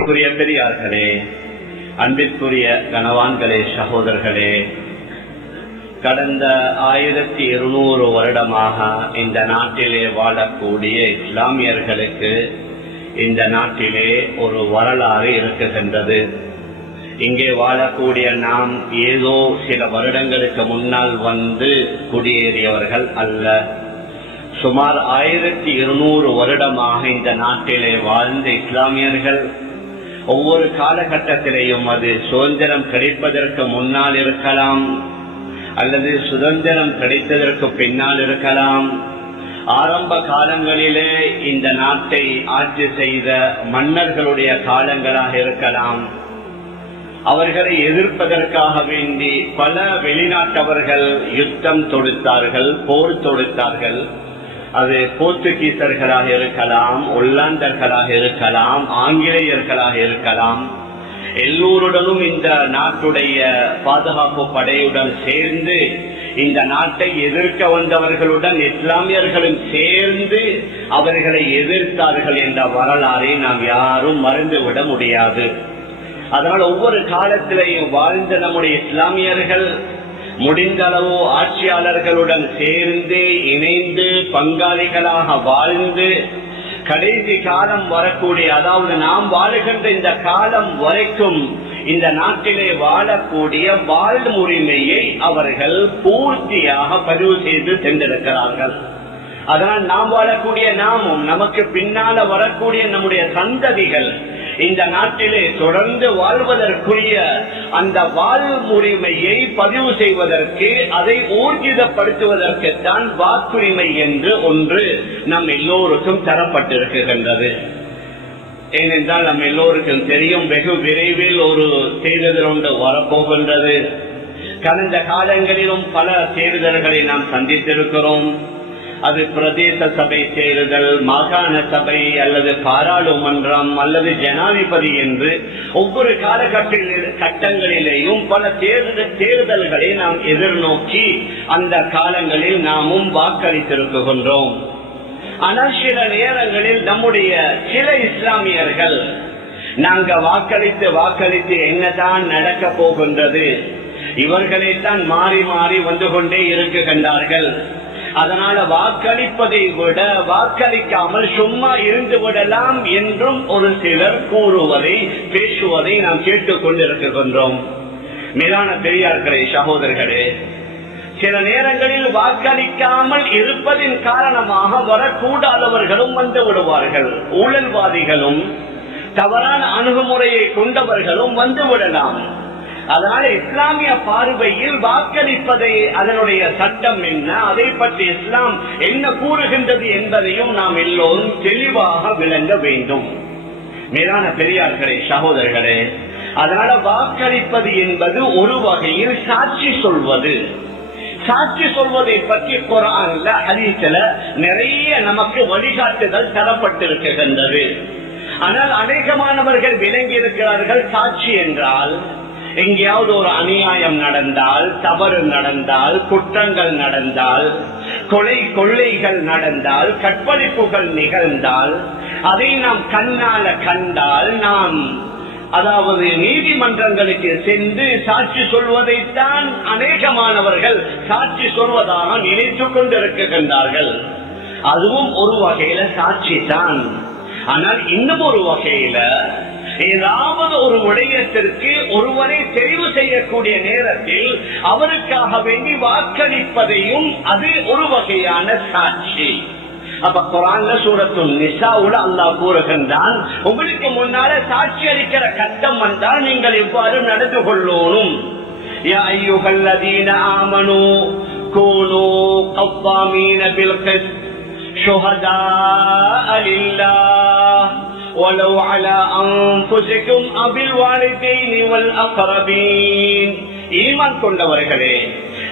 அன்பிற்குரிய பெரியார்களே அன்பிற்குரிய கனவான்களே சகோதரர்களே கடந்த ஆயிரத்தி இருநூறு வருடமாக இந்த நாட்டிலே வாழக்கூடிய இஸ்லாமியர்களுக்கு இந்த நாட்டிலே ஒரு வரலாறு இருக்குகின்றது. இங்கே வாழக்கூடிய நாம் ஏதோ சில வருடங்களுக்கு முன்னால் வந்து குடியேறியவர்கள் அல்ல. சுமார் ஆயிரத்தி இருநூறு வருடமாக இந்த நாட்டிலே வாழ்ந்த இஸ்லாமியர்கள் ஒவ்வொரு காலகட்டத்திலையும் அது சுதந்திரம் கிடைப்பதற்கு முன்னால் இருக்கலாம் அல்லது சுதந்திரம் கிடைத்ததற்கு பின்னால் இருக்கலாம். ஆரம்ப காலங்களிலே இந்த நாட்டை ஆட்சி செய்த மன்னர்களுடைய காலங்களாக இருக்கலாம். அவர்களை எதிர்ப்பதற்காக வேண்டி பல வெளிநாட்டவர்கள் யுத்தம் தொடுத்தார்கள் போர் தொடுத்தார்கள். அது போர்த்துகீசர்களாக இருக்கலாம் ஒல்லாந்தர்களாக இருக்கலாம் ஆங்கிலேயர்களாக இருக்கலாம். எல்லோருடனும் இந்த நாட்டுடைய பாதுகாப்பு படையுடன் சேர்ந்து இந்த நாட்டை எதிர்க்க வந்தவர்களுடன் இஸ்லாமியர்களும் சேர்ந்து அவர்களை எதிர்த்தார்கள் என்ற வரலாறை நாம் யாரும் மறந்துவிட முடியாது. அதனால் ஒவ்வொரு காலத்திலையும் வாழ்ந்த நம்முடைய இஸ்லாமியர்கள் முடிந்த அளவு ஆட்சியாளர்களுடன் சேர்ந்து இணைந்து பங்காளிகளாக வாழ்ந்து கடைசி காலம் வரக்கூடிய அதாவது நாம் வாழுகின்ற இந்த காலம் வரைக்கும் இந்த நாட்டிலே வாழக்கூடிய வாழ்முரிமையை அவர்கள் பூர்த்தியாக பதிவு செய்து சென்றிருக்கிறார்கள் அதனால் நாம் வாழக்கூடிய நாமும் நமக்கு பின்னால வரக்கூடிய நம்முடைய சந்ததிகள் இந்த நாட்டிலே தொடர்ந்து வாழ்வதற்குரிய அந்த வாழ்வுரிமையை பதிவு செய்வதற்கு அதை ஊர்ஜிதப்படுத்துவதற்கு தான் வாக்குரிமை என்று ஒன்று நம் எல்லோருக்கும் தரப்பட்டிருக்கின்றது. ஏனென்றால் நம் எல்லோருக்கும் தெரியும் வெகு விரைவில் ஒரு தேர்தல் ஒன்று வரப்போகின்றது. கடந்த காலங்களிலும் பல தேர்தல்களை நாம் சந்தித்திருக்கிறோம். அது பிரதேச சபை தேர்தல் மாகாண சபை அல்லது பாராளுமன்றம் அல்லது ஜனாதிபதி என்று ஒவ்வொரு காலகட்ட கட்டங்களிலேயும் பல தேர்தல் தேர்தல்களை நாம் எதிர்நோக்கி அந்த காலங்களில் நாமும் வாக்களித்திருக்கின்றோம். ஆனால் சில நேரங்களில் நம்முடைய சில இஸ்லாமியர்கள் நாங்க வாக்களித்து வாக்களித்து என்னதான் நடக்க போகின்றது இவர்களைத்தான் மாறி மாறி வந்து கொண்டே இருக்குகின்றார்கள் அதனால வாக்களிப்பதை விட வாக்களிக்காமல் சும்மா இருந்து விடலாம் என்றும் ஒரு சிலர் கூறுவதை பேசுவதை நாம் கேட்டுக் கொண்டிருக்கின்றோம். மேலான பெரியார்களே சகோதரர்களே சில நேரங்களில் வாக்களிக்காமல் இருப்பதின் காரணமாக வரக்கூடாதவர்களும் வந்து விடுவார்கள். ஊழல்வாதிகளும் தவறான அணுகுமுறையை கொண்டவர்களும் வந்து விடலாம். அதனால இஸ்லாமிய பார்வையில் வாக்களிப்பதை அதனுடைய சட்டம் என்ன? அதை பற்றி இஸ்லாம் என்ன கூறுகின்றது என்பதையும் நாம் எல்லோரும் தெளிவாக விளங்க வேண்டும். மேலான பெரியார்களே சகோதரர்களே அதனால வாக்களிப்பது என்பது ஒரு வகையில் சாட்சி சொல்வது. சாட்சி சொல்வதை பற்றி குரான்ல ஹதீஸ்ல நிறைய நமக்கு வழிகாட்டுதல் தரப்பட்டிருக்கின்றது. ஆனால் அநேகமானவர்கள் விளங்கி இருக்கிறார்கள் சாட்சி என்றால் எங்கேயாவது ஒரு அநியாயம் நடந்தால் தவறு நடந்தால் குற்றங்கள் நடந்தால் கொலை கொள்ளைகள் நடந்தால் கற்பழிப்புகள் நிகழ்ந்தால் அதை நாம் கண்ணால கண்டால் நாம் அதாவது நீதிமன்றங்களுக்கு சென்று சாட்சி சொல்வதைத்தான் அநேகமானவர்கள் சாட்சி சொல்வதாக நினைத்துக் கொண்டிருக்கின்றார்கள். அதுவும் ஒரு வகையில சாட்சி தான் ஆனால் இன்னும் ஒரு வகையில ஏதாவது ஒரு விடயத்திற்கு ஒருவரை தெரிவு செய்யக்கூடிய நேரத்தில் அவருக்காக வேண்டி வாக்களிப்பதையும் அது ஒரு வகையான சாட்சி அப்ப குரான்ல சூரத்து நிசாவுல அல்லாஹ் கூறுகின்றான் உங்களுக்கு முன்னால சாட்சி அளிக்கிற கட்டம் வந்தால் நீங்கள் எவ்வாறு நடந்து கொள்ளணும் يا أيها الذين آمنوا كونوا قوامين بالقسط شهداء لله ولو على أنفسكم أو الوالدين والأقربين ஈமான் கொண்டவர்களே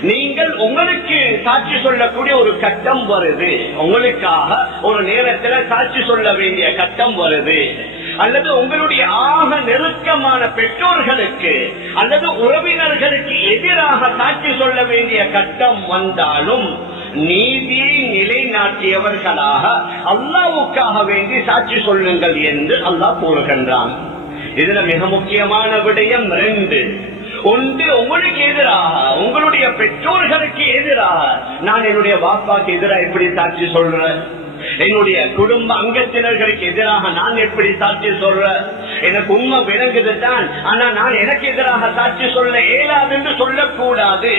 நீங்கள் உங்களுக்கு சாட்சி சொல்லக்கூடிய ஒரு கட்டம் வருது உங்களுக்காக ஒரு நேரத்துல சாட்சி சொல்ல வேண்டிய கட்டம் வருது அல்லது உங்களுடைய ஆக நெருக்கமான பெற்றோர்களுக்கு அல்லது உறவினர்களுக்கு எதிராக சாட்சி சொல்ல வேண்டிய கட்டம் வந்தாலும் நீதியை நிலைநாட்டியவர்களாக அல்லாவுக்காக வேண்டி சாட்சி சொல்லுங்கள் என்று அல்லாஹ் கூறுகின்றான். இதுல மிக முக்கியமான விடயம் ரெண்டு. ஒன்று உங்களுக்கு எதிராக உங்களுடைய பெற்றோர்களுக்கு எதிராக நான் என்னுடைய வாப்பாக்கு எதிராக எப்படி சாட்சி சொல்றேன்? என்னுடைய குடும்ப அங்கத்தினர்களுக்கு எதிராக நான் எப்படி சாட்சி சொல்றேன்? எனக்கு உண்மை விளங்குது தான் ஆனா நான் எனக்கு எதிராக சாட்சி சொல்ல இயலாது என்று சொல்லக்கூடாது.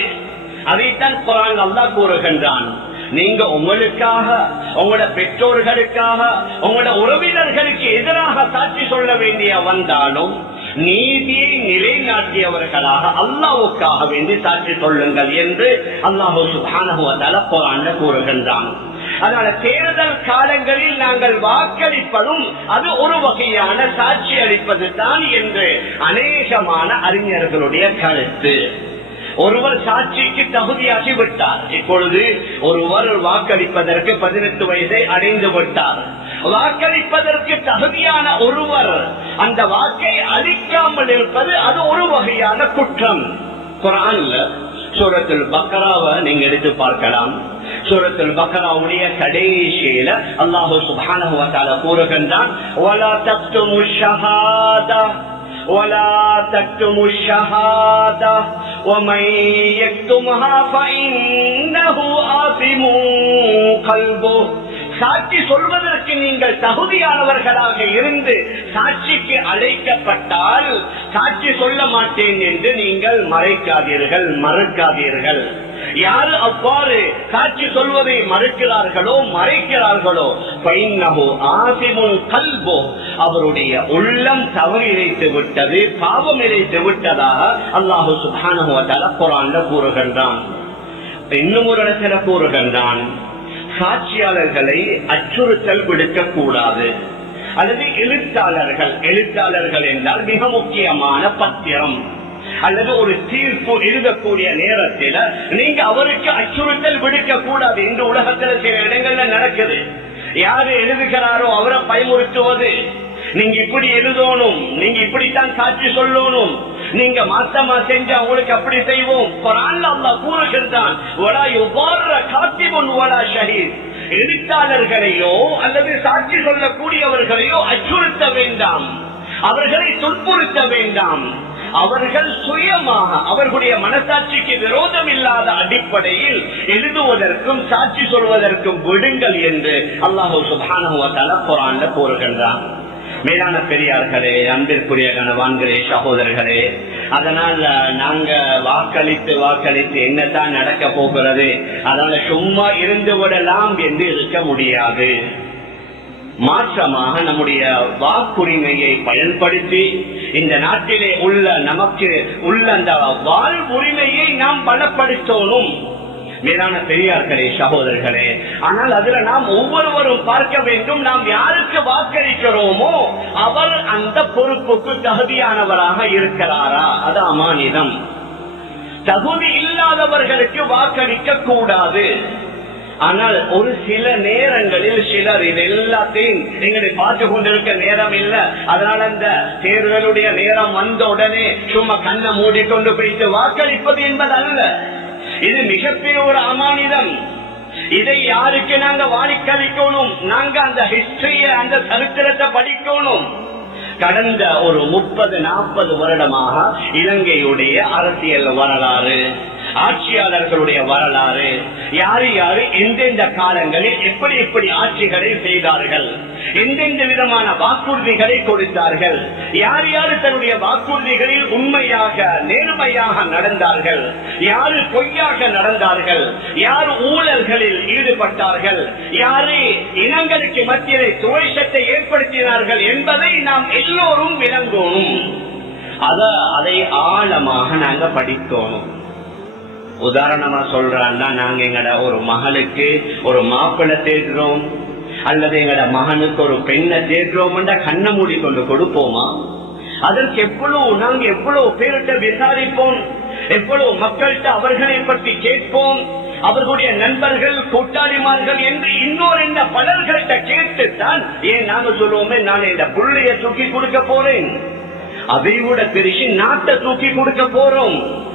அதைத்தான் குரான் அல்லா கூறுகின்றான். நீங்க உங்களுக்காக உங்களோட பெற்றோர்களுக்காக உங்களோட உறவினர்களுக்கு எதிராக சாட்சி சொல்ல வேண்டிய வந்தாலும் நீதியை நிலைநாட்டியவர்களாக அல்லாவுக்காக வேண்டி சாட்சி சொல்லுங்கள் என்று அல்லாஹு சுபானகுவதால குரான் கூறுகின்றான். அதனால தேர்தல் காலங்களில் நாங்கள் வாக்களிப்பதும் அது ஒரு வகையான சாட்சி அளிப்பது தான் என்று அநேகமான அறிஞர்களுடைய கருத்து. ஒருவர் சாட்சிக்கு தகுதியாகி விட்டார். இப்பொழுது ஒருவர் வாக்களிப்பதற்கு பதினெட்டு வயதை அடைந்து விட்டார். வாக்களிப்பதற்கு தகுதியான ஒருவர் அந்த வாக்கை அளிக்காமல் இருப்பது அது ஒரு வகையான குற்றம். குரான்ல சூரத்தில் பக்கராவை நீங்க எடுத்து பார்க்கலாம். சூரத்தில் பக்கராவுடைய கடைசியில அல்லாஹு சுபான கூறுகின்றான் ولا تكتموا الشهادة ومن يكتمها فإنه آثم قلبه சாட்சி சொல்வதற்கு நீங்கள் தகுதியானவர்களாக இருந்து சாட்சிக்கு அழைக்கப்பட்டால் சாட்சி சொல்ல மாட்டேன் என்று நீங்கள் மறைக்காதீர்கள் மறுக்காதீர்கள் யாரு அவ்வாறு சாட்சி சொல்வதை மறுக்கிறார்களோ மறைக்கிறார்களோ பைன்னஹு ஆசிமும் கல்போ அவருடைய உள்ளம் தவறு இழைத்து விட்டது பாவம் இழைத்து விட்டதாக அல்லாஹு சுபானஹு வதஆலா கூறுகின்றான். இன்னும் ஒரு இடத்துல கூறுகின்றான் சாட்சியாளர்களை அச்சுறுத்தல் விடுக்க கூடாது அல்லது எழுத்தாளர்கள் எழுத்தாளர்கள் என்றால் மிக முக்கியமான பத்திரம். அல்லது ஒரு தீர்ப்பு எழுதக்கூடிய நேரத்தில் நீங்க அவருக்கு அச்சுறுத்தல் விடுக்க கூடாது இந்த உலகத்துல சில இடங்கள்ல நடக்குது. யாரு எழுதுகிறாரோ அவரை பயமுறுத்துவது. நீங்க இப்படி எழுதணும். நீங்க இப்படித்தான் சாட்சி சொல்லணும். நீங்க மாத்தமா செஞ்சா உங்களுக்கு அப்படி செய்வோம். குரான்ல கூறுகின்றான் ஷஹீத். எழுத்தாளர்களையோ அல்லது சாட்சி சொல்லக்கூடியவர்களையோ அச்சுறுத்த வேண்டாம். அவர்களை துன்புறுத்த வேண்டாம். அவர்கள் சுயமாக அவர்களுடைய மனசாட்சிக்கு விரோதம் இல்லாத அடிப்படையில் எழுதுவதற்கும் சாட்சி சொல்வதற்கும் விடுங்கள் என்று அல்லாஹு சுபானுவத்தால குரான்ல கூறுகின்றான். மேலான பெரியார்களே அன்பிற்குரிய கணவான்களே சகோதரர்களே அதனால் நாங்க வாக்களித்து வாக்களித்து என்னத்தான் நடக்க போகிறது அதனால சும்மா இருந்து விடலாம் என்று இருக்க முடியாது. மாற்றமாக நம்முடைய வாக்குரிமையை பயன்படுத்தி இந்த நாட்டிலே உள்ள நமக்கு உள்ள அந்த வாழ்வுரிமையை நாம் பலப்படுத்தணும். மேலான பெரியார்களே சகோதரர்களே ஆனால் அதுல நாம் ஒவ்வொருவரும் பார்க்க வேண்டும் நாம் யாருக்கு வாக்களிக்கிறோமோ அவர் அந்த பொறுப்புக்கு தகுதியானவராக இருக்கிறாரா? அது அமானிதம். தகுதி இல்லாதவர்களுக்கு வாக்களிக்க கூடாது ஆனால் ஒரு சில நேரங்களில் சிலர் இது எல்லாத்தையும் எங்களை பார்த்து கொண்டிருக்க நேரம் இல்ல. அதனால அந்த தேர்தலுடைய நேரம் வந்த உடனே சும்மா கண்ணை மூடிக்கொண்டு போயிட்டு வாக்களிப்பது என்பது அல்ல இது மிகப்பெரிய ஒரு அமானிதம். இதை யாருக்கு நாங்க வாக்களிக்கணும் நாங்க அந்த ஹிஸ்டரிய அந்த சரித்திரத்தை படிக்கணும். கடந்த ஒரு முப்பது நாற்பது வருடமாக இலங்கையுடைய அரசியல் வரலாறு. ஆட்சியாளர்களுடைய வரலாறு. யாரு யாரு எந்தெந்த காலங்களில் எப்படி எப்படி ஆட்சிகளை செய்தார்கள்? எந்தெந்த விதமான வாக்குறுதிகளை கொடுத்தார்கள்? யார் யாரு தன்னுடைய வாக்குறுதிகளில் உண்மையாக நேர்மையாக நடந்தார்கள்? யாரு பொய்யாக நடந்தார்கள்? யார் ஊழல்களில் ஈடுபட்டார்கள்? யாரு இனங்களுக்கு மத்தியிலே துவேஷத்தை ஏற்படுத்தினார்கள் என்பதை நாம் எல்லோரும் விளங்கணும். அத அதை ஆழமாக நாங்க படித்தோம் உதாரணமா சொல்றான்னா நாங்க எங்கட ஒரு மகளுக்கு ஒரு மாப்பிள்ளை தேடுறோம். அல்லது எங்கட மகனுக்கு ஒரு பெண்ணை தேடுறோம்டா கண்ணை மூடி கொண்டு கொடுப்போமா? அதற்கு எவ்வளவு நாங்க எவ்வளவு பேர்கிட்ட விசாரிப்போம்? எவ்வளவு மக்கள்கிட்ட அவர்களை பற்றி கேட்போம்? அவர்களுடைய நண்பர்கள் கூட்டாளிமார்கள் என்று இன்னொரு இந்த பலர்கள்ட்ட கேட்டுத்தான் ஏன் நாங்க சொல்லுவோமே நான் இந்த புள்ளைய தூக்கி கொடுக்க போறேன். அதை விட பெருசு நாட்டை தூக்கி கொடுக்க போறோம்.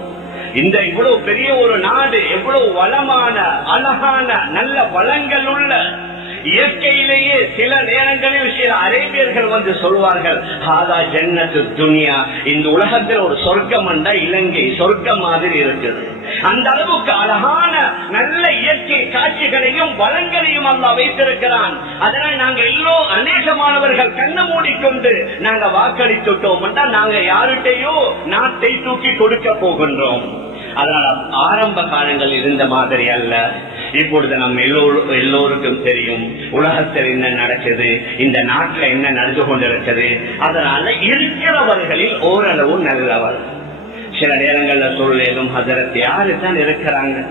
இந்த இவ்வளவு பெரிய ஒரு நாடு எவ்வளவு வளமான அழகான நல்ல வளங்கள் உள்ள இயற்கையிலேயே சில நேரங்களில் சில அரேபியர்கள் வந்து சொல்வார்கள் ஹாதா ஜன்னத்து துனியா. இந்த உலகத்தில் ஒரு சொர்க்கம் என்றா இலங்கை சொர்க்கம் மாதிரி இருக்குது. அந்த அளவுக்கு அழகான நல்ல இயற்கை காட்சிகளையும் வளங்களையும் அல்லா வைத்திருக்கிறான். அதனால் நாங்க எல்லோ அநேகமானவர்கள் கண்ண மூடிக்கொண்டு நாங்க வாக்களித்துட்டோம். என்றால் நாங்க யாருகிட்டையோ நாட்டை தூக்கி கொடுக்க போகின்றோம். அதனால் ஆரம்ப காலங்கள் இருந்த மாதிரி அல்ல. இப்பொழுது நம் எல்லோரும் எல்லோருக்கும் தெரியும் உலகத்தில் என்ன நடக்குது இந்த நாட்டில் என்ன நடந்து கொண்டிருக்குது. அதனால இருக்கிறவர்களில் ஓரளவு நல்லவர். சில நேரங்கள்ல சொல்லேதும் ஹசரத் யாரு தான் இருக்கிறாங்க?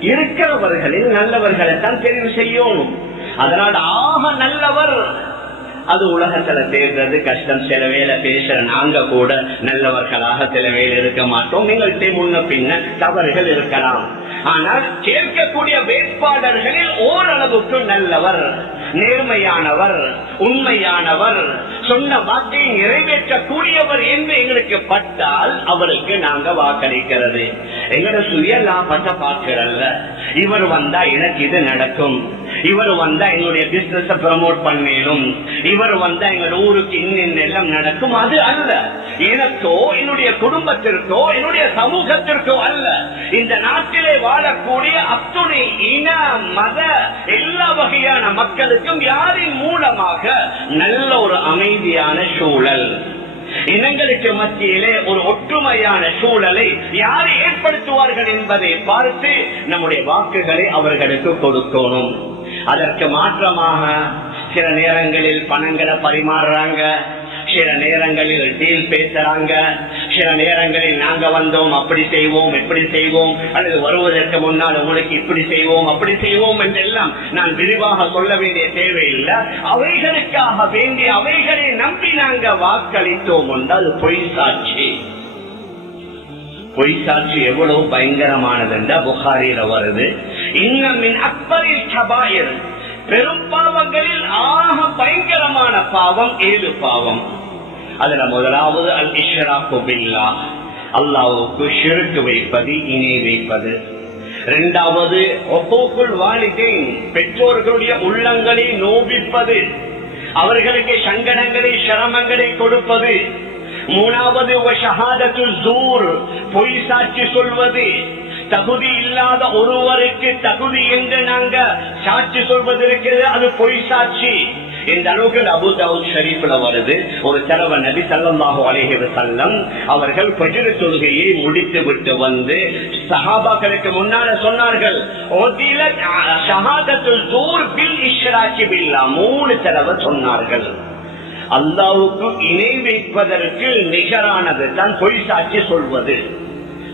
இருக்கிறவர்களில் நல்லவர்களை தான் தெரிவு செய்யணும். அதனால் ஆக நல்லவர் அது உலகத்துல தேர்றது கஷ்டம். சில வேலை பேசுற நாங்க கூட நல்லவர்களாக சில வேலை இருக்க மாட்டோம். எங்கள்கிட்ட முன்ன பின்ன தவறுகள் இருக்கலாம். ஆனால் கேட்கக்கூடிய வேட்பாளர்களில் ஓரளவுக்கு நல்லவர் நேர்மையானவர் உண்மையானவர் சொன்ன வாக்கை நிறைவேற்றக்கூடியவர் என்று எங்களுக்கு பட்டால் அவருக்கு நாங்க வாக்களிக்கிறது. எங்களோட சுய லாபத்தை பார்க்கிறல்ல. இவர் வந்தா எனக்கு இது நடக்கும். இவர் வந்தா எங்களுடைய பிசினஸ் ப்ரமோட் பண்ணிடும் இவர் வந்தா எங்க ஊருக்கு இன்னும் எல்லாம் நடக்கும். அது அல்ல. எனக்கோ என்னுடைய குடும்பத்திற்கோ என்னுடைய சமூகத்திற்கோ அல்ல. இந்த நாட்டிலே வாழக்கூடிய அத்துணை இன மத எல்லா வகையான மக்களுக்கும் யாரின் மூலமாக நல்ல ஒரு அமைதியான சூழல். இனங்களுக்கு மத்தியிலே ஒரு ஒற்றுமையான சூழலை யார் ஏற்படுத்துவார்கள் என்பதை பார்த்து நம்முடைய வாக்குகளை அவர்களுக்கு கொடுக்கணும். அதற்கு மாற்றமாக சில நேரங்களில் பணங்களை பரிமாறுறாங்க. சில நேரங்களில் டீல் பேசுறாங்க. சில நேரங்களில் நாங்க வந்தோம் அப்படி செய்வோம் எப்படி செய்வோம். அல்லது வருவதற்கு முன்னால் உங்களுக்கு இப்படி செய்வோம் அப்படி செய்வோம் என்றெல்லாம் நான் விரிவாக சொல்ல வேண்டிய தேவையில்லை. அவைகளுக்காக வேண்டிய அவைகளை நம்பி நாங்க வாக்களித்தோம் என்றால் பொய் சாட்சி. பொய் சாட்சி எவ்வளவு பயங்கரமானது என்றா புகாரியில வருது. இன்னமின் அக்பரில் சபாயர் பெரும் பாவங்களில் ஆக பயங்கரமான பாவம் ஏழு பாவம். அதுல முதலாவது அல் இஷரா குபில்லா அல்லாவுக்கு ஷிருக்கு வைப்பது இணை வைப்பது. இரண்டாவது ஒப்போக்குள் வாலிதேன் பெற்றோர்களுடைய உள்ளங்களை நோபிப்பது. அவர்களுக்கு சங்கடங்களை சிரமங்களை கொடுப்பது. மூணாவது பொய் சாட்சி சொல்வது. தகுதி இல்லாத ஒருவருக்கு தகுதி என்று நாங்க சாட்சி சொல்வது இருக்கிறது அது பொய் சாட்சி இந்த அளவுக்கு அபு தாவூத் ஷரீஃப்ல வருது ஒரு தடவை நபி சல்லாஹு அலைஹி செல்லம் அவர்கள் பஜிர தொழுகையை முடித்து விட்டு வந்து சஹாபாக்களுக்கு முன்னால சொன்னார்கள் "உதில ஷஹாதத்துல் பில் இஷ்ராக்கி பில்லா." மூணு தடவை சொன்னார்கள் அல்லாவுக்கு இணை வைப்பதற்கு நிகரானது தான் பொய் சாட்சி சொல்வது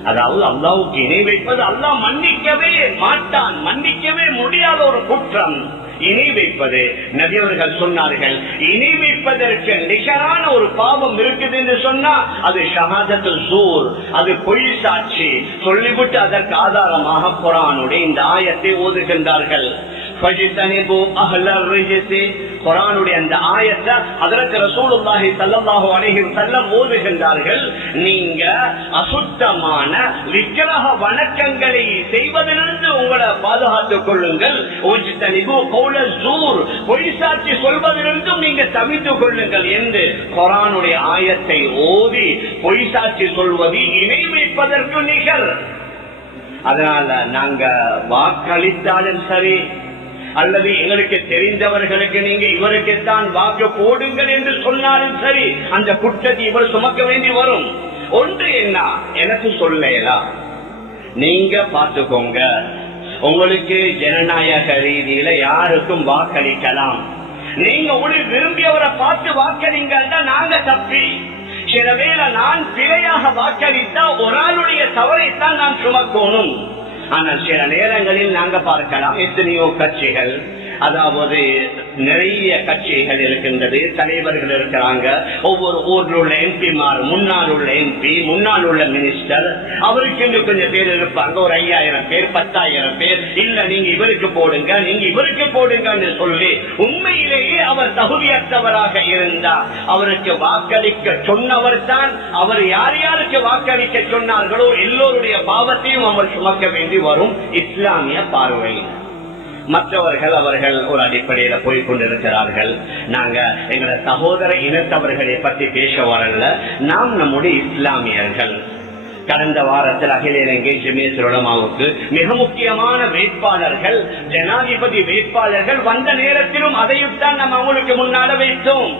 அதாவது அல்லாவுக்கு இணை வைப்பது அல்லாஹ் மன்னிக்கவே மாட்டான் மன்னிக்கவே முடியாத ஒரு குற்றம். இணை வைப்பது. நபியவர்கள் சொன்னார்கள் இணை வைப்பதற்கு நிகரான ஒரு பாவம் இருக்குது என்று சொன்னா அது ஷஹாதத்து சூர் அது பொய் சாட்சி. சொல்லிவிட்டு அதற்கு ஆதாரமாக குரானுடைய இந்த ஆயத்தை ஓதுகின்றார்கள். அந்த ஆயத்தை அதற்கு ரசூலுல்லாஹி சல்லல்லாஹு அலைஹி வஸல்லம் ஓதுகின்றார்கள் நீங்க அசுத்தமான விக்கிரக வணக்கங்களை செய்வதிலிருந்து உங்களை பாதுகாத்துக் கொள்ளுங்கள். உஜித்தனிபு கௌல ஜூர் பொய்சாட்சி சொல்வதிலிருந்தும் நீங்க தவித்துக் கொள்ளுங்கள் என்று குரானுடைய ஆயத்தை ஓதி பொய்சாட்சி சொல்வது இணை வைப்பதற்கு நிகழ் அதனால நாங்க வாக்களித்தாலும் சரி அல்லது எங்களுக்கு தெரிந்தவர்களுக்கு நீங்க இவருக்குத்தான் வாக்கு போடுங்கள் என்று சொன்னாலும் சரி அந்த குற்றத்தை இவர் சுமக்க வேண்டி வரும். ஒன்று என்ன? எனக்கு சொல்லலாம் நீங்க பார்த்துக்கோங்க. உங்களுக்கு ஜனநாயக ரீதியில யாருக்கும் வாக்களிக்கலாம். நீங்க உங்களுக்கு விரும்பியவரை பார்த்து வாக்களிங்கன்னா நாங்க தப்பி. சில வேளை நான் பிழையாக வாக்களித்தா ஒரு ஆளுடைய தவறைத்தான் நான் சுமக்கணும். ஆனால் சில நேரங்களில் நாங்க பார்க்கலாம். எத்தனையோ கட்சிகள் அதாவது நிறைய கட்சிகள் இருக்கின்றது தலைவர்கள் இருக்கிறாங்க. ஒவ்வொரு ஊரில் உள்ள எம்பிமார் முன்னாள் உள்ள எம்பி முன்னாள் உள்ள மினிஸ்டர் அவருக்கு இன்னும் கொஞ்சம் பேர் இருப்பாங்க. ஒரு ஐயாயிரம் பேர் பத்தாயிரம் பேர். இல்ல நீங்க இவருக்கு போடுங்க நீங்க இவருக்கு போடுங்கன்னு சொல்லி உண்மையிலேயே அவர் தகுதியற்றவராக இருந்தா அவருக்கு வாக்களிக்க சொன்னவர் தான். அவர் யார் யாருக்கு வாக்களிக்க சொன்னார்களோ எல்லோருடைய பாவத்தையும் அவர் சுமக்க வேண்டி வரும் இஸ்லாமிய பார்வையினர். மற்றவர்கள் அவர்கள் ஒரு அடிப்படையில போய் கொண்டிருக்கிறார்கள் நாங்க எங்களோட சகோதர இனத்தவர்களை பற்றி பேச வரல. நாம் நம்முடைய இஸ்லாமியர்கள். கடந்த வாரத்தில் அகில இலங்கை ஜெமியத்திருடமாவுக்கு மிக முக்கியமான வேட்பாளர்கள் ஜனாதிபதி வேட்பாளர்கள் வந்த நேரத்திலும் அதையும் தான் நம்ம அவங்களுக்கு முன்னால வைத்தோம்.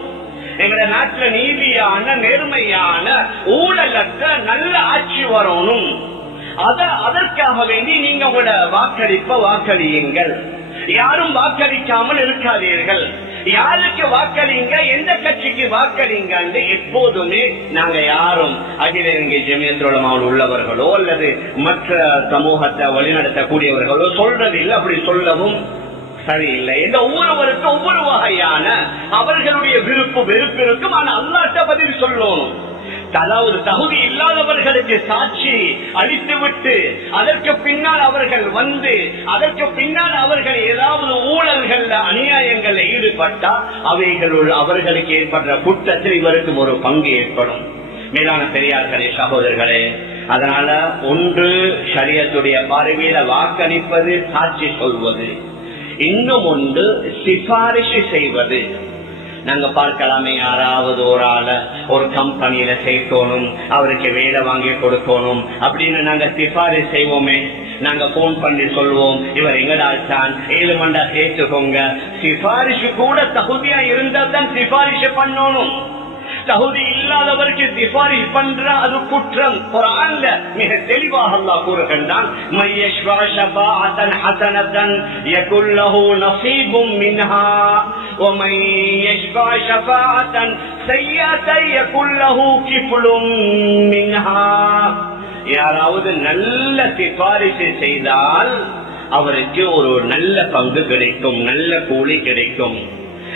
எங்களோட நாட்டுல நீதியான நேர்மையான ஊழலற்ற நல்ல ஆட்சி வரணும். அத அதற்காக வேண்டி நீங்க உங்களோட வாக்களிப்ப வாக்களியுங்கள். யாரும் வாக்களிக்காமல் இருக்காதீர்கள். யாருக்கு வாக்களிங்க எந்த கட்சிக்கு வாக்களிங்க எப்போதுமே நாங்க யாரும் அகில இலங்கை ஜெமியத்தோட உள்ளவர்களோ அல்லது மற்ற சமூகத்தை வழிநடத்தக்கூடியவர்களோ சொல்றது இல்லை அப்படி சொல்லவும் சரியில்லை. இந்த ஒவ்வொருவருக்கும் ஒவ்வொரு வகையான அவர்களுடைய விருப்பு வெறுப்பு இருக்கும். ஆனா அல்லாட்ட பதில் சொல்லணும். அதாவது தகுதி இல்லாதவர்களுக்கு சாட்சி அளித்துவிட்டு அதற்கு பின்னால் அவர்கள் வந்து அதற்கு பின்னால் அவர்கள் ஏதாவது ஊழல்கள் அநியாயங்களில் ஈடுபட்டா அவைகளுள் அவர்களுக்கு ஏற்படுற குற்றத்தில் இவருக்கும் ஒரு பங்கு ஏற்படும். மேலான பெரியார்களே சகோதரர்களே அதனால ஒன்று சரியத்துடைய பார்வையில வாக்களிப்பது சாட்சி சொல்வது. இன்னும் ஒன்று சிபாரிசு செய்வது. நாங்க பார்க்கலாமே யாராவது ஒரு ஆள ஒரு கம்பெனியில சேர்க்கணும் அவருக்கு வேலை வாங்கி கொடுக்கணும் அப்படின்னு நாங்க சிபாரிசு செய்வோமே. நாங்க போன் பண்ணி சொல்லுவோம் இவர் எங்கடாச்சான் ஏழு மண்டா சேர்த்துக்கோங்க. சிபாரிசு கூட தகுதியா இருந்தா தான் சிபாரிசு பண்ணணும். தகுதி இல்லாதவருக்கு சிபாரிஷ் பண்ற அது குற்றம் குரான்ல மிக தெளிவாக அல்லாஹ் கூறுகின்றான் மையஷ்வா ஷபாஅத்தன் ஹஸனத்தன் யகுல் லஹு நஸீபும் மின்ஹா ومن يشفع شفاعة سيئة يكن له كفل منها யாராவது நல்ல சிபாரிசு செய்தால் அவருக்கு ஒரு நல்ல பங்கு கிடைக்கும் நல்ல கூலி கிடைக்கும்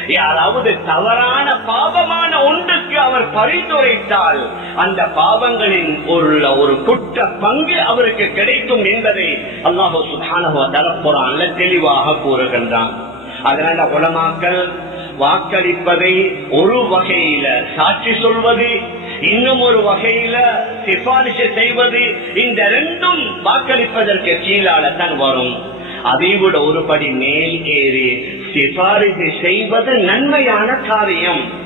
யாராவது தவறான பாவமான ஒன்றுக்கு அவர் பரிந்துரைத்தால் அந்த பாவங்களின் ஒரு ஒரு குற்ற பங்கு அவருக்கு கிடைக்கும் என்பதை அல்லாஹோ சுகானவ தரப்புறான்ல தெளிவாக கூறுகின்றான். அதனால உலமாக்கள் வாக்களிப்பதை ஒரு வகையில சாட்சி சொல்வது இன்னும் ஒரு வகையில சிபாரிசு செய்வது இந்த ரெண்டும் வாக்களிப்பதற்கு கீழால தான் வரும். அதை விட ஒருபடி மேல் ஏறி சிபாரிசு செய்வது நன்மையான காரியம்.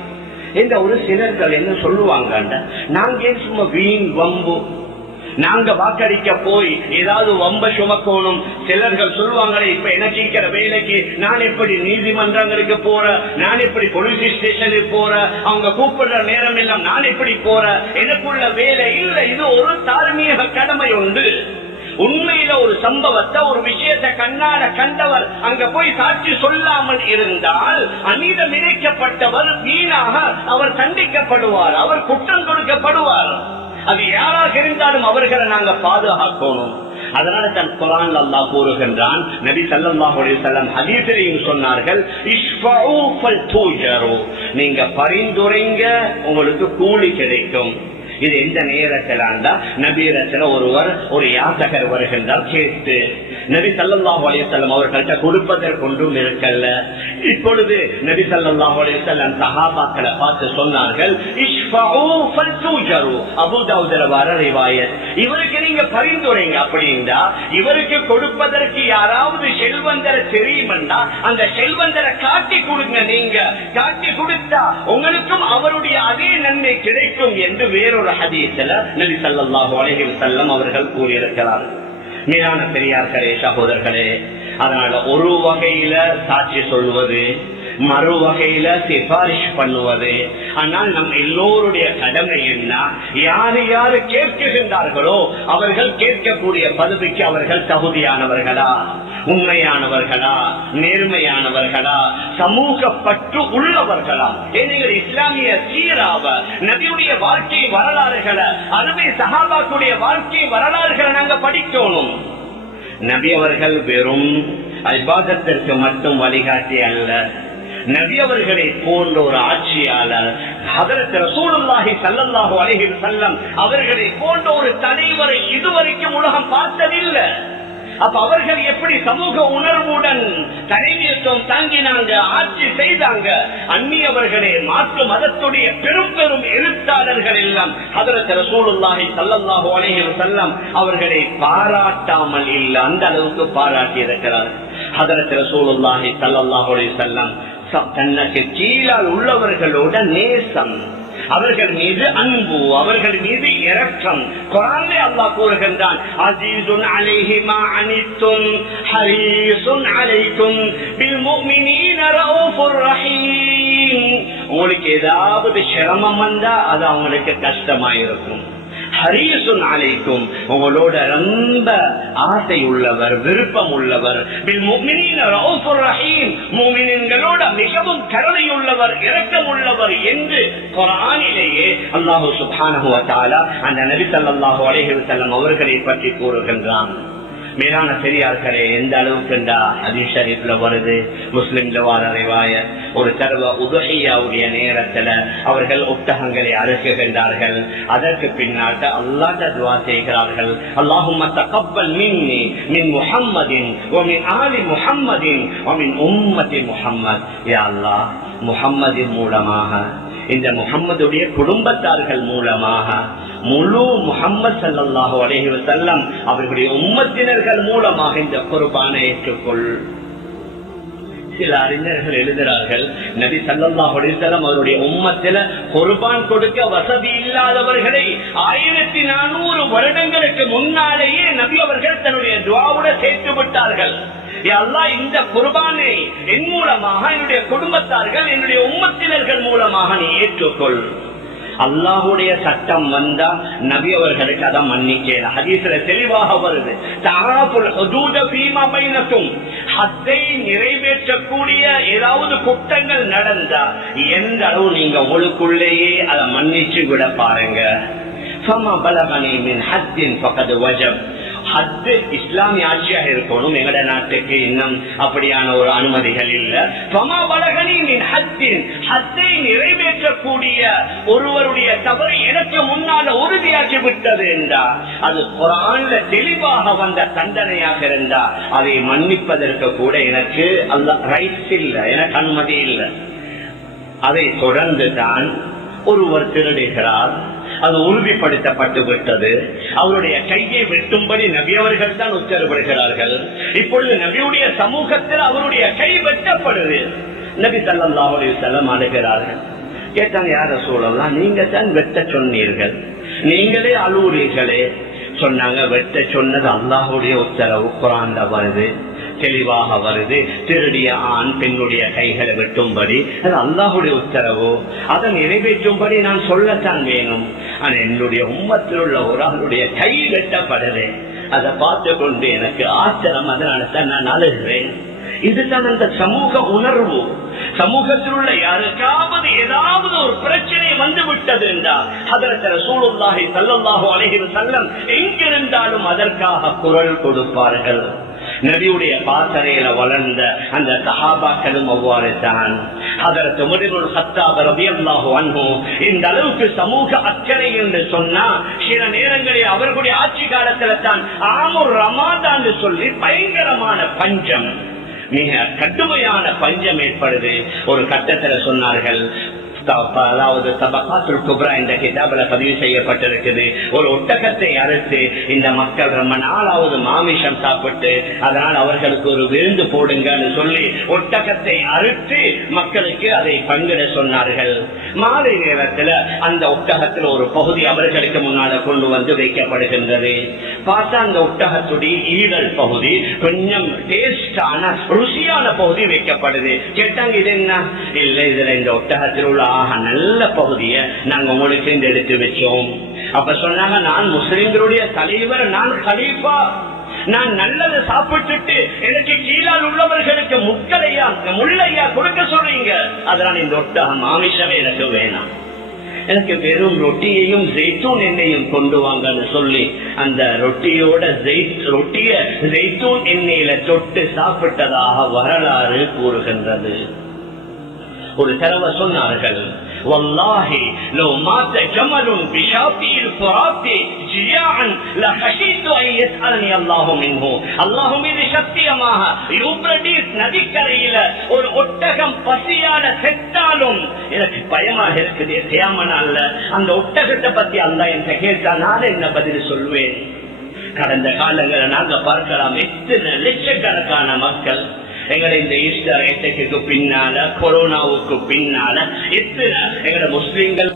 என்ற ஒரு சிலர்கள் என்ன சொல்லுவாங்க நாங்க சும்மா வீண் வம்பு. நாங்க வாக்களிக்க போய் ஏதாவது வம்ப சுமக்கணும். சிலர்கள் சொல்லுவாங்களே இப்ப எனக்கு இருக்கிற வேலைக்கு நான் எப்படி நீதிமன்றங்களுக்கு போற? நான் எப்படி போலீஸ் ஸ்டேஷனுக்கு போற? அவங்க கூப்பிடுற நேரம் எல்லாம் நான் எப்படி போற? எனக்குள்ள வேலை இல்ல. இது ஒரு தார்மீக கடமை உண்டு. உண்மையில ஒரு சம்பவத்தை ஒரு விஷயத்தை கண்ணால கண்டவர் அங்க போய் சாட்சி சொல்லாமல் இருந்தால் அநீதம் இணைக்கப்பட்டவர் வீணாக அவர் தண்டிக்கப்படுவார் அவர் குற்றம் கொடுக்கப்படுவார். அது யாராக இருந்தாலும் அவர்களை நாங்க பாதுகாக்கணும். அதனால தன் குரான் அல்லா கூறுகின்றான் நபி சல்லாஹுடைய செல்லம் ஹதீசிலையும் சொன்னார்கள் நீங்க பரிந்துரைங்க உங்களுக்கு கூலி கிடைக்கும். இது எந்த நேரத்தில் நபீரத்தில் ஒருவர் ஒரு யாசகர் வருகின்றார் கேட்டு. நபி சல்லாஹ் அலிசல்லம் அவர்கள்ட்ட கொடுப்பதற்கு இருக்கல்ல. இப்பொழுது நபி சல்லாஹ் அலிசல்லம் சஹாபாக்களை பார்த்து சொன்னார்கள் இவருக்கு நீங்க பரிந்துரைங்க அப்படின்னா இவருக்கு கொடுப்பதற்கு யாராவது செல்வந்தர தெரியுமண்டா அந்த செல்வந்தரை காட்டி கொடுங்க நீங்க. காட்டி கொடுத்தா உங்களுக்கும் அவருடைய அதே நன்மை கிடைக்கும் என்று வேறொரு ஹதீஸ்ல நபி சல்லாஹு அலஹி செல்லம் அவர்கள் கூறியிருக்கிறார். மேலான பெரியார்களே சகோதரர்களே அதனால ஒரு வகையில சாட்சி சொல்வது மறு வகையில சிபாரிஷ் பண்ணுவது. ஆனால் நம் எல்லோருடைய கடமை என்ன? யாரு யாரு கேட்கின்றார்களோ அவர்கள் கேட்கக்கூடிய பதவிக்கு அவர்கள் தகுதியானவர்களா? உண்மையானவர்களா? நேர்மையானவர்களா? சமூக பற்று உள்ளவர்களா? நீங்கள் இஸ்லாமிய சீராவ நபியுடைய வாழ்க்கை வரலாறுகளை அருமை சகாபாக்குடைய வாழ்க்கை வரலாறுகளை நாங்க படிக்கணும். நபி அவர்கள் வெறும் அல்பாதத்திற்கு மட்டும் வழிகாட்டி அல்ல. நபியவர்களை போன்ற ஒரு ஆட்சியாளர் அதற்கு ரசூலுல்லாஹி சல்லல்லாஹு அலைஹி அவர்களை போன்ற ஒரு தலைவரை இதுவரைக்கும் உலகம் பார்த்ததில்லை. அப்ப அவர்கள் எப்படி சமூக உணர்வுடன் தலைமையத்துவம் தாங்கினாங்க ஆட்சி செய்தாங்க? அந்நியவர்களே மாற்று மதத்துடைய பெரும் பெரும் எழுத்தாளர்கள் எல்லாம் அதற்கு ரசூலுல்லாஹி சல்லல்லாஹு அலைஹி செல்லம் அவர்களை பாராட்டாமல் இல்லை அந்த அளவுக்கு பாராட்டி இருக்கிறார் ஹதரத் ரசூலுல்லாஹி செல்லம் தனக்கு கீழால் உள்ளவர்களோட நேசம். அவர்கள் மீது அன்பு அவர்கள் மீது இரக்கம். குரானே அல்லாஹ் கூறுகின்றான் அசீசுன் அலைஹி அனித்தும் ஹரீசுன் அலைக்கும் பில் முஃமினீன ரவுஃபுர் ரஹீம். உங்களுக்கு ஏதாவது சிரமம் வந்தா அது அவங்களுக்கு கஷ்டமாயிருக்கும். ஹரீசுன் அழைக்கும் உங்களோட ரொம்ப ஆசை உள்ளவர் விருப்பம் உள்ளவர் மிகவும் கருணை உள்ளவர் இரக்கம் உள்ளவர் என்று குரானிலேயே அல்லாஹு சுபானு அந்த நபி சல்லாஹு அலேஹி வஸல்லம் அவர்களை பற்றி கூறுகின்றான். மேலான பெரியார்களே எந்த அளவுக்கு என்றா ஹதீஸ் வருது? முஸ்லிம்ல வார அறிவாய ஒரு தருவ உதவியாவுடைய நேரத்துல அவர்கள் ஒட்டகங்களை அறுக்குகின்றார்கள். அதற்கு பின்னாட்ட அல்லாட்ட துவா செய்கிறார்கள். அல்லாஹும் தக்கப்பல் மின்னி மின் முஹம்மதின் ஆலி முஹம்மதின் உம்மதி முஹம்மத். யா அல்லா முஹம்மதின் மூலமாக இந்த முகம்மதுடைய குடும்பத்தார்கள் மூலமாக முழு முகம்மது சல்லாஹூ அலஹி வசல்லம் அவர்களுடைய உம்மத்தினர்கள் மூலமாக இந்த குர்பானை ஏற்றுக்கொள். சில அறிஞர்கள் எழுதுகிறார்கள் நபி சல்லா அலிசல்லம் அவருடைய உம்மத்தில குர்பான் கொடுக்க வசதி இல்லாதவர்களை ஆயிரத்தி நானூறு வருடங்களுக்கு முன்னாலேயே நபி அவர்கள் தன்னுடைய துவாவுட சேர்த்து விட்டார்கள். எல்லாம் அல்லாஹ் இந்த குர்பானை என் மூலமாக என்னுடைய குடும்பத்தார்கள் என்னுடைய உம்மத்தினர்கள் மூலமாக நீ ஏற்றுக்கொள். அல்லாஹுடைய சட்டம் வந்தா நபி அவர்களுக்கு அதை மன்னிக்கல ஹதீஸ்ல தெளிவாக வருது. ஹத்தை நிறைவேற்றக்கூடிய ஏதாவது குற்றங்கள் நடந்தா எந்த அளவு நீங்க உங்களுக்குள்ளேயே அதை மன்னிச்சு விட பாருங்க. ஹத்து இஸ்லாமிய ஆட்சியாக இருக்கணும். எங்கட நாட்டுக்கு இன்னும் அப்படியான ஒரு அனுமதிகள் இல்ல. பமா பலகனின் ஹத்தின் ஹத்தை நிறைவேற்றக்கூடிய ஒருவருடைய தவறு எனக்கு முன்னால உறுதியாகி விட்டது என்றா. அது குரான்ல தெளிவாக வந்த தண்டனையாக இருந்தா. அதை மன்னிப்பதற்கு கூட எனக்கு அந்த ரைட்ஸ் இல்லை. எனக்கு அனுமதி இல்லை. அதை தொடர்ந்து தான் ஒருவர் திருடுகிறார். அது உறுதிப்படுத்தப்பட்டு விட்டது அவருடைய கையை வெட்டும்படி நபி அவர்கள் தான் உத்தரவிடுகிறார்கள். இப்பொழுது நபியுடைய சமூகத்தில் அவருடைய கை வெட்டப்படுது. நபி சல்லாஹுடைய செல்லம் அணுகிறார்கள். கேட்டாங்க யார சூழலாம் நீங்க தான் வெட்ட சொன்னீர்கள். நீங்களே அழுவுறீர்களே. சொன்னாங்க வெட்ட சொன்னது அல்லாஹுடைய உத்தரவு குரான் வருது. தெளிவாக வருது. திருடிய ஆண் பெண்ணுடைய கைகளை வெட்டும்படி. அது அல்லாஹுடைய உத்தரவு. அதை நிறைவேற்றும்படி நான் சொல்லத்தான் வேணும். ஆனா என்னுடைய உம்மத்தில் உள்ள ஒரு ஆளுடைய கை வெட்டப்படுது. அதை பார்த்து கொண்டு எனக்கு ஆச்சரம் அதனால தான் நான் அழுகிறேன். இதுதான் அந்த சமூக உணர்வு. சமூகத்தில் உள்ள யாருக்காவது ஏதாவது ஒரு பிரச்சனை வந்து விட்டது என்றால் அதற்கு சூழலாகி சல்லல்லாஹோ அழகிற செல்லம் எங்கிருந்தாலும் அதற்காக குரல் கொடுப்பார்கள். நபியுடைய பாசறையில வளர்ந்த அந்த சஹாபாக்களும் அவ்வாறு தான். அதற்கு முடிவுள் சத்தாப ரபியல்லாஹு அன்பும் இந்த அளவுக்கு சமூக அக்கறை என்று சொன்னா சில நேரங்களில் அவர்களுடைய ஆட்சி காலத்துல தான் ஆமூர் ரமாதான் சொல்லி பயங்கரமான பஞ்சம். மிக கடுமையான பஞ்சம் ஏற்படுது. ஒரு கட்டத்துல சொன்னார்கள் அதாவது தபகாத்துல் குப்ரா இந்த கிதாபில பதிவு செய்யப்பட்டிருக்குது. ஒரு ஒட்டகத்தை அறுத்து இந்த மக்கள் ரொம்ப நாளாவது மாமிஷம் சாப்பிட்டு அதனால் அவர்களுக்கு ஒரு விருந்து போடுங்கன்னு சொல்லி ஒட்டகத்தை அறுத்து மக்களுக்கு அதை பங்கிட சொன்னார்கள். மாலை நேரத்துல அந்த ஒட்டகத்தில் ஒரு பகுதி அவர்களுக்கு முன்னால கொண்டு வந்து வைக்கப்படுகின்றது. பார்த்தா அந்த ஒட்டகத்துடைய ஈரல் பகுதி கொஞ்சம் டேஸ்டான ருசியான பகுதி வைக்கப்படுது. கேட்டாங்க இது என்ன? இல்ல இதுல இந்த ஒட்டகத்தில் உள்ள ஆக நல்ல பகுதியை நாங்க உங்களுக்கு இந்த எடுத்து வச்சோம். அப்ப சொன்னாங்க நான் முஸ்லிம்களுடைய தலைவர் நான் கலீஃபா. நான் நல்லதை சாப்பிட்டுட்டு எனக்கு கீழால் உள்ளவர்களுக்கு முக்கலையா முள்ளையா கொடுக்க சொல்றீங்க. அதனால இந்த ஒட்டகம் மாமிஷமே எனக்கு வேணாம். எனக்கு வெறும் ரொட்டியையும் ஜெய்தூன் எண்ணெயும் கொண்டு வாங்கன்னு சொல்லி அந்த ரொட்டியோட ரொட்டிய ஜெய்தூன் எண்ணெயில தொட்டு சாப்பிட்டதாக வரலாறு கூறுகின்றது. ஒரு தடவை சொன்னார்கள் والله لو مات جمل بشاطئ الفرات جياعا لخشيت ان يسالني الله منه الله மீது சத்தியமாக யூப்ரடிஸ் நதிக்கரையில ஒரு ஒட்டகம் பசியான செத்தாலும் எனக்கு பயமாக இருக்குது தேமனால அந்த ஒட்டகத்தை பத்தி அல்ல என்ற கேட்டா நான் என்ன பதில் சொல்வேன் கடந்த காலங்களை நாங்க பார்க்கலாம் எத்தனை லட்சக்கணக்கான மக்கள் எங்களை இந்த ஈஸ்டர் ஏட்டக்கு பின்னால கொரோனாவுக்கு பின்னால எத்தனை எங்களை முஸ்லிம்கள்